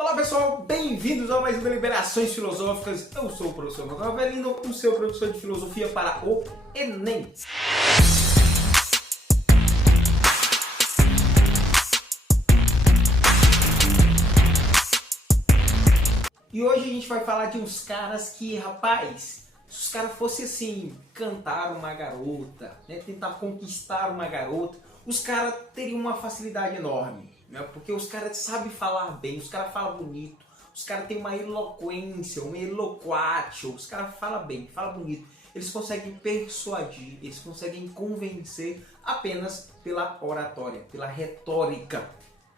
Olá pessoal, bem-vindos a mais um Deliberações Filosóficas. Eu sou o professor Manuel Avelino, o seu professor de filosofia para o Enem. E hoje a gente vai falar de uns caras que, rapaz, se os caras fossem assim, cantar uma garota, né, tentar conquistar uma garota, os caras teriam uma facilidade enorme, né, porque os caras sabem falar bem, os caras falam bonito, os caras têm uma eloquência, uma eloquatio, os caras falam bem, falam bonito, eles conseguem persuadir, eles conseguem convencer apenas pela oratória, pela retórica.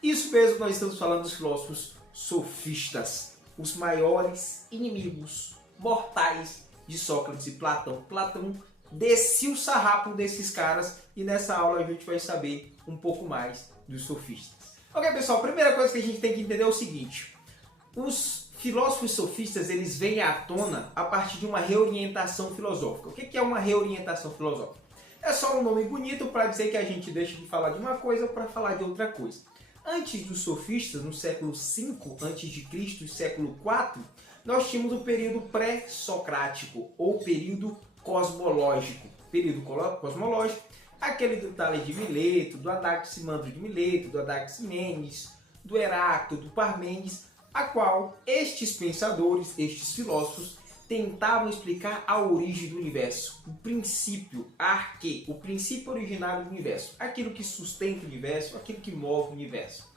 Isso mesmo, nós estamos falando dos filósofos sofistas, os maiores inimigos mortais de Sócrates e Platão. Platão descia o sarrafo desses caras e nessa aula a gente vai saber um pouco mais dos sofistas. Ok, pessoal, a primeira coisa que a gente tem que entender é o seguinte: os filósofos sofistas, eles vêm à tona a partir de uma reorientação filosófica. O que é uma reorientação filosófica? É só um nome bonito para dizer que a gente deixa de falar de uma coisa para falar de outra coisa. Antes dos sofistas, no século V a.C. e século IV, nós tínhamos o período pré-socrático, ou período cosmológico. Período cosmológico, aquele do Tales de Mileto, do Anaximandro de Mileto, do Anaximenes, do Heráclito, do Parmênides, a qual estes pensadores, estes filósofos, tentavam explicar a origem do universo, o princípio, arque, o princípio originário do universo, aquilo que sustenta o universo, aquilo que move o universo.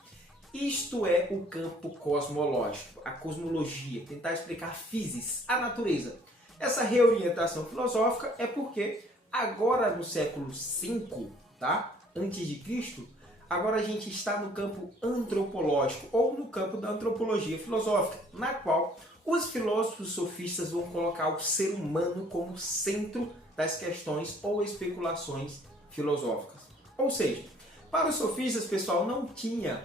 Isto é o campo cosmológico, a cosmologia, tentar explicar a physis, a natureza. Essa reorientação filosófica é porque agora no século V, tá? Antes de Cristo, agora a gente está no campo antropológico ou no campo da antropologia filosófica, na qual os filósofos sofistas vão colocar o ser humano como centro das questões ou especulações filosóficas. Ou seja, para os sofistas, pessoal, não tinha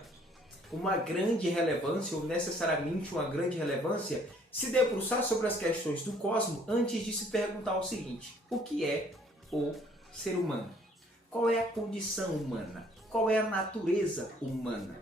uma grande relevância ou necessariamente uma grande relevância se debruçar sobre as questões do cosmos antes de se perguntar o seguinte: o que é o ser humano? Qual é a condição humana? Qual é a natureza humana?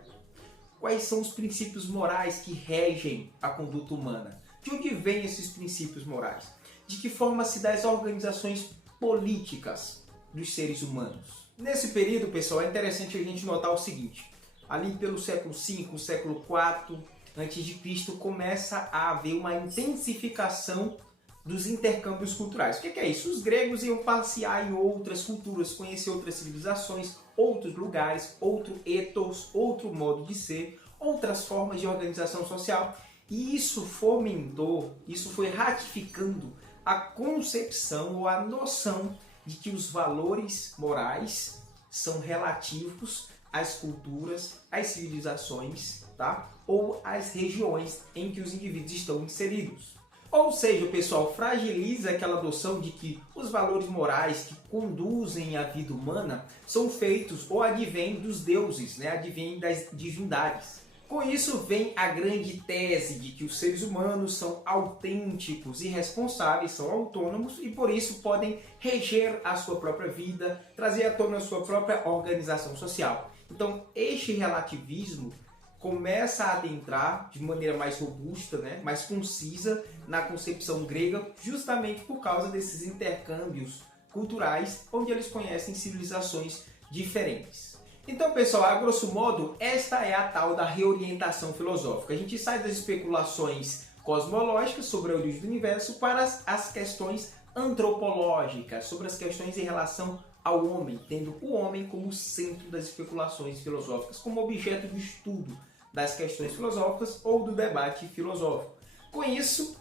Quais são os princípios morais que regem a conduta humana? De onde vêm esses princípios morais? De que forma se dão as organizações políticas dos seres humanos? Nesse período, pessoal, é interessante a gente notar o seguinte: ali pelo século V, século IV a.C., começa a haver uma intensificação dos intercâmbios culturais. O que é isso? Os gregos iam passear em outras culturas, conhecer outras civilizações, outros lugares, outro ethos, outro modo de ser, outras formas de organização social. E isso fomentou, isso foi ratificando a concepção ou a noção de que os valores morais são relativos às culturas, às civilizações, tá? Ou às regiões em que os indivíduos estão inseridos. Ou seja, pessoal, fragiliza aquela noção de que os valores morais que conduzem a vida humana são feitos ou advêm dos deuses, né? Advêm das divindades. Com isso vem a grande tese de que os seres humanos são autênticos e responsáveis, são autônomos e por isso podem reger a sua própria vida, trazer à tona a sua própria organização social. Então, este relativismo começa a adentrar de maneira mais robusta, né, mais concisa na concepção grega, justamente por causa desses intercâmbios culturais, onde eles conhecem civilizações diferentes. Então, pessoal, a grosso modo, esta é a tal da reorientação filosófica. A gente sai das especulações cosmológicas sobre a origem do universo para as questões antropológicas, sobre as questões em relação ao homem, tendo o homem como centro das especulações filosóficas, como objeto de estudo das questões filosóficas ou do debate filosófico. Com isso,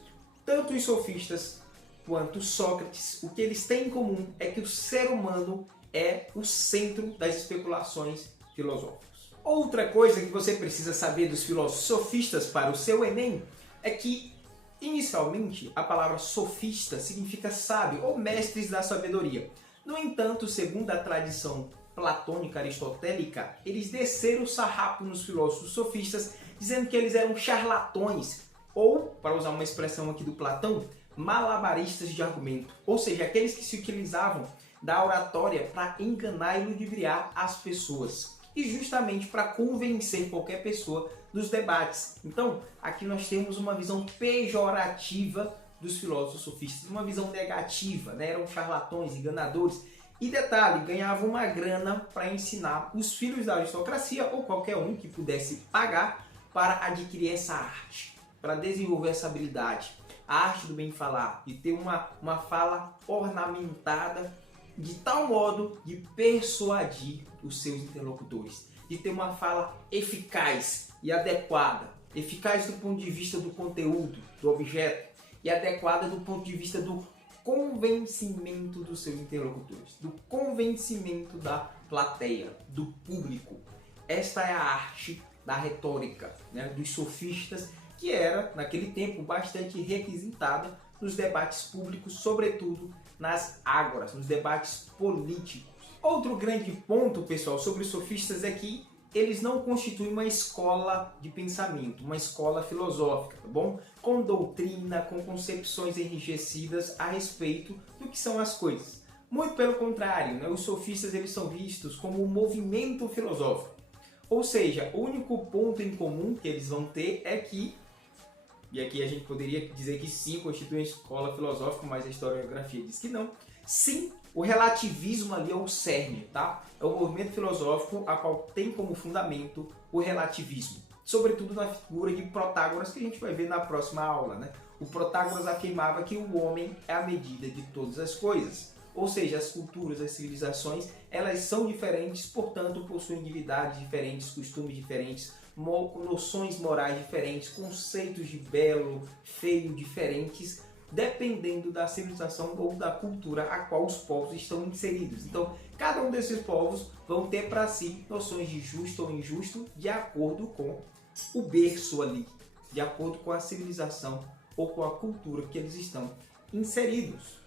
tanto os sofistas quanto Sócrates, o que eles têm em comum é que o ser humano é o centro das especulações filosóficas. Outra coisa que você precisa saber dos filósofos sofistas para o seu Enem é que, inicialmente, a palavra sofista significa sábio ou mestres da sabedoria. No entanto, segundo a tradição platônica aristotélica, eles desceram o sarrafo nos filósofos sofistas, dizendo que eles eram charlatões, ou, para usar uma expressão aqui do Platão, malabaristas de argumento, ou seja, aqueles que se utilizavam da oratória para enganar e ludibriar as pessoas. e justamente para convencer qualquer pessoa dos debates. Então, aqui nós temos uma visão pejorativa dos filósofos sofistas, uma visão negativa, né? Eram charlatões, enganadores. E detalhe, ganhavam uma grana para ensinar os filhos da aristocracia ou qualquer um que pudesse pagar para adquirir essa arte, para desenvolver essa habilidade, a arte do bem falar, de ter uma fala ornamentada de tal modo de persuadir os seus interlocutores, de ter uma fala eficaz e adequada, eficaz do ponto de vista do conteúdo, do objeto, e adequada do ponto de vista do convencimento dos seus interlocutores, do convencimento da plateia, do público. Esta é a arte da retórica, né, dos sofistas, que era, naquele tempo, bastante requisitada nos debates públicos, sobretudo nas ágoras, nos debates políticos. Outro grande ponto, pessoal, sobre os sofistas é que eles não constituem uma escola de pensamento, uma escola filosófica, tá bom? Com doutrina, com concepções enrijecidas a respeito do que são as coisas. Muito pelo contrário, né? Os sofistas eles são vistos como um movimento filosófico. Ou seja, o único ponto em comum que eles vão ter é que, e aqui a gente poderia dizer que sim, constitui uma escola filosófica, mas a historiografia diz que não. Sim, o relativismo ali é o cerne, tá? É o movimento filosófico a qual tem como fundamento o relativismo. Sobretudo na figura de Protágoras, que a gente vai ver na próxima aula, né? O Protágoras afirmava que o homem é a medida de todas as coisas. Ou seja, as culturas, as civilizações, elas são diferentes, portanto possuem divindades diferentes, costumes diferentes, noções morais diferentes, conceitos de belo, feio diferentes, dependendo da civilização ou da cultura a qual os povos estão inseridos. Então, cada um desses povos vão ter para si noções de justo ou injusto de acordo com o berço ali, de acordo com a civilização ou com a cultura que eles estão inseridos.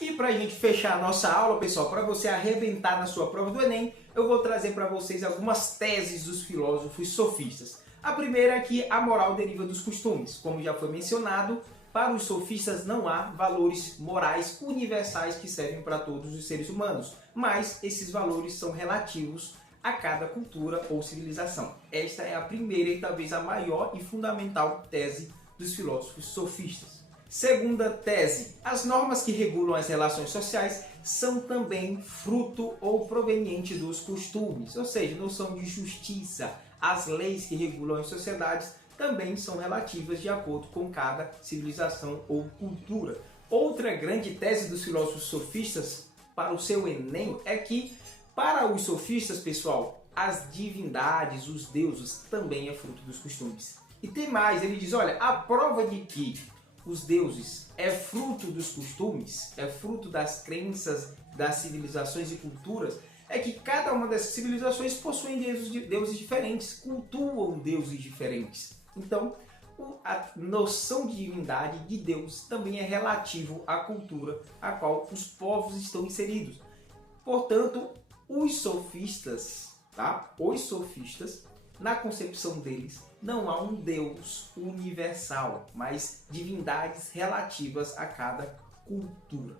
E para a gente fechar a nossa aula, pessoal, para você arrebentar na sua prova do Enem, eu vou trazer para vocês algumas teses dos filósofos sofistas. A primeira é que a moral deriva dos costumes. Como já foi mencionado, para os sofistas não há valores morais universais que servem para todos os seres humanos, mas esses valores são relativos a cada cultura ou civilização. Esta é a primeira e talvez a maior e fundamental tese dos filósofos sofistas. Segunda tese, as normas que regulam as relações sociais são também fruto ou proveniente dos costumes, ou seja, noção de justiça. As leis que regulam as sociedades também são relativas de acordo com cada civilização ou cultura. Outra grande tese dos filósofos sofistas para o seu Enem é que, para os sofistas, pessoal, as divindades, os deuses, também é fruto dos costumes. E tem mais, ele diz, olha, a prova de que os deuses é fruto dos costumes, é fruto das crenças das civilizações e culturas, é que cada uma dessas civilizações possuem deuses diferentes, cultuam deuses diferentes. Então, a noção de divindade, de Deus, também é relativo à cultura a qual os povos estão inseridos. Portanto, os sofistas, tá? Os sofistas, na concepção deles, não há um Deus universal, mas divindades relativas a cada cultura.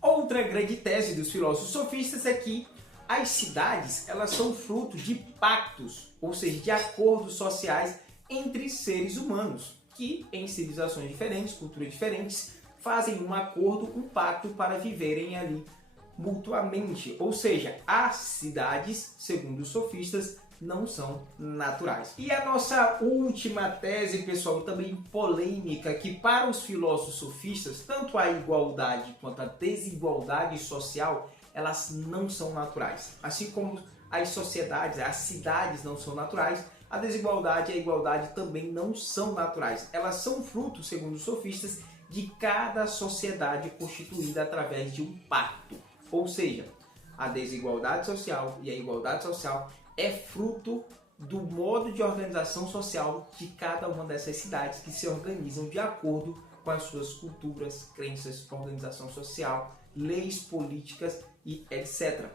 Outra grande tese dos filósofos sofistas é que as cidades elas são frutos de pactos, ou seja, de acordos sociais entre seres humanos, que em civilizações diferentes, culturas diferentes, fazem um acordo, um pacto para viverem ali mutuamente. Ou seja, as cidades, segundo os sofistas, não são naturais. E a nossa última tese, pessoal, também polêmica, que para os filósofos sofistas, tanto a igualdade quanto a desigualdade social, elas não são naturais. Assim como as sociedades, as cidades não são naturais, a desigualdade e a igualdade também não são naturais. Elas são fruto, segundo os sofistas, de cada sociedade constituída através de um pacto. Ou seja, a desigualdade social e a igualdade social é fruto do modo de organização social de cada uma dessas cidades que se organizam de acordo com as suas culturas, crenças, organização social, leis políticas e etc.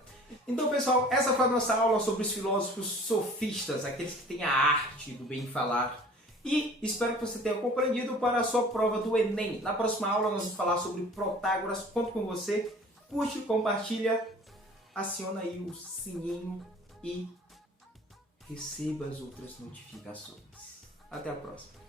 Então, pessoal, essa foi a nossa aula sobre os filósofos sofistas, aqueles que têm a arte do bem falar. E espero que você tenha compreendido para a sua prova do Enem. Na próxima aula nós vamos falar sobre Protágoras. Conto com você. Curte, compartilha, aciona aí o sininho e receba as outras notificações. Até a próxima.